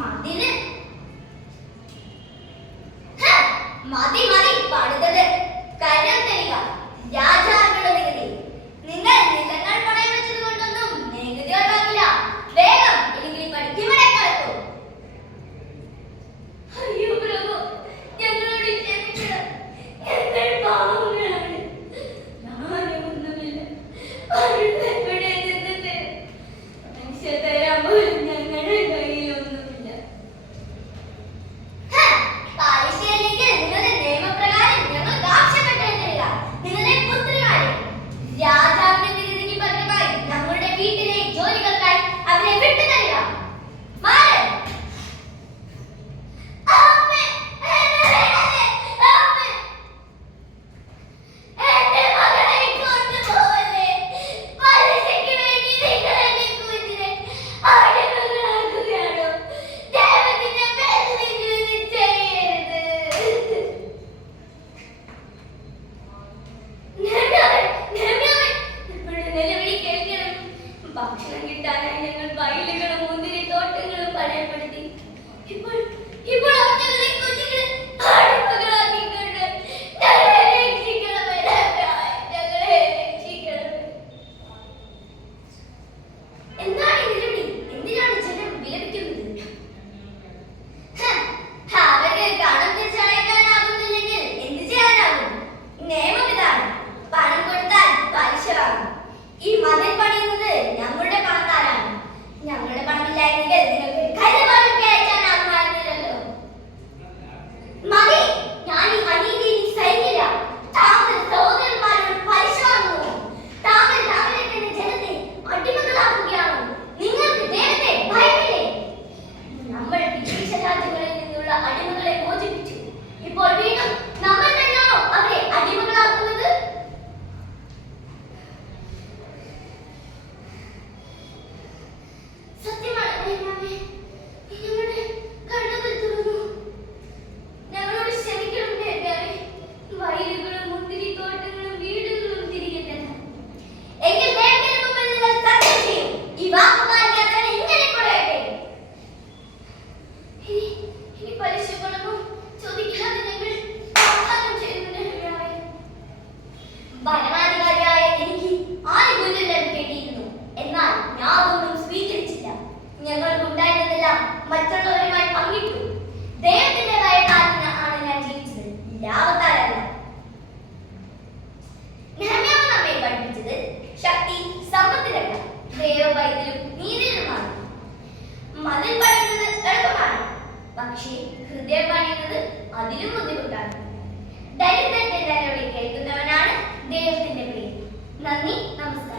മതില് മതി മതി പണിതത് കരം തരിക രാജാക്കളുടെ നികുതി. നിങ്ങൾ നിലങ്ങൾ പണയം വെച്ചത് കൊണ്ടൊന്നും നികുതി ഉണ്ടാക്കില്ല. വേഗം ഇല്ലെങ്കിൽ പഠിക്കുമ്പോഴേ കളക്കൂ. അയ്യോ പ്രഭു, ഞങ്ങളോട് ക്ഷമിക്കണം. ഞങ്ങൾ പാവങ്ങളാണ്. ഞാനൊന്നുമില്ല. എവിടെ നിന്നത് മനുഷ്യ തരാൻ പോലും ഞങ്ങളുടെ കയ്യിലൊന്നുമില്ല. രാജാവിന്റെ നികുതിക്ക് പകരമായി ഞങ്ങളുടെ വീട്ടിലെ ജോലികൾക്കായി അവരെ വിട്ടുതരിക. ഭക്ഷണം കിട്ടാനായി ഞങ്ങൾ വയലുകളും മുന്തിരി തോട്ടങ്ങളും പണയപ്പെടുത്തി. ഇപ്പോൾ ഞങ്ങളെ കുഞ്ഞുങ്ങളെ അടിമകളാക്കിക്കൊണ്ട് ഞങ്ങളെ രക്ഷിക്കണമേ. എന്താണ് ഈ നിലവിളി? എന്തിനാണ് ജനം വിലപിക്കുന്നത്? അവർക്ക് കണം തിരിച്ചടയ്ക്കാനാകുന്നില്ലെങ്കിൽ എന്ത് ചെയ്യാനാകും? നിയമം ഇതാണ്, പണം കൊടുത്താൽ പലിശ വാങ്ങും. ഈ മതിൽ പണിയുന്നത് ഞങ്ങളുടെ പണക്കാരാണ്. ഞങ്ങളുടെ പണമില്ലായിരുന്നെങ്കിൽ നിങ്ങൾക്ക് കരുവാരൊക്കെ അയച്ചാനാകുമായിരുന്നില്ലല്ലോ. മതി, ഞാൻ ഈ അനീതി സഹിക്കില്ല. താങ്കൾ സഹോദരന്മാരോട് പലിശ വാങ്ങുന്നു. താങ്കൾ തന്നെ ജനത്തെ അടിമകളാക്കുകയാണോ? നിങ്ങൾക്ക് ദൈവത്തെ ഭയമില്ലേ? നമ്മൾ വിദേശ രാജ്യങ്ങളിൽ നിന്നുള്ള അടിമകളെ മോചിപ്പിച്ചു. ഇപ്പോൾ വീണ്ടും നമ്മൾ തന്നെയാണോ അവരെ അടിമകളാക്കുന്നത്? ഭരണാധികാരിയായ എനിക്ക് ആനുകൂല്യം ലഭിക്കേണ്ടിയിരുന്നു. എന്നാൽ ഞാൻ ഒന്നും സ്വീകരിച്ചില്ല. ഞങ്ങൾക്കുണ്ടായിരുന്നതെല്ലാം മറ്റുള്ളവരുമായി പങ്കിട്ടു. ദൈവത്തിന്റെ ഭയത്താൽ ആണ് ഞാൻ ജീവിച്ചത്, ലാഭത്താലല്ല. നെഹമ്യാവ് നമ്മെ പഠിപ്പിച്ചത് ശക്തി സമ്പത്തിലല്ല, ദൈവഭയത്തിലും നീതിയിലുമാണ്. മതിൽ പണിയുന്നത് എളുപ്പമാണ്, പക്ഷേ ഹൃദയം പണിയുന്നത് അതിലും ബുദ്ധിമുട്ടാണ്. ദരിദ്രന്റെ നിലവിളി കേൾക്കുന്നവനാണ് ദൈവത്തിന്റെ പ്രിയം. നന്ദി, നമസ്കാരം.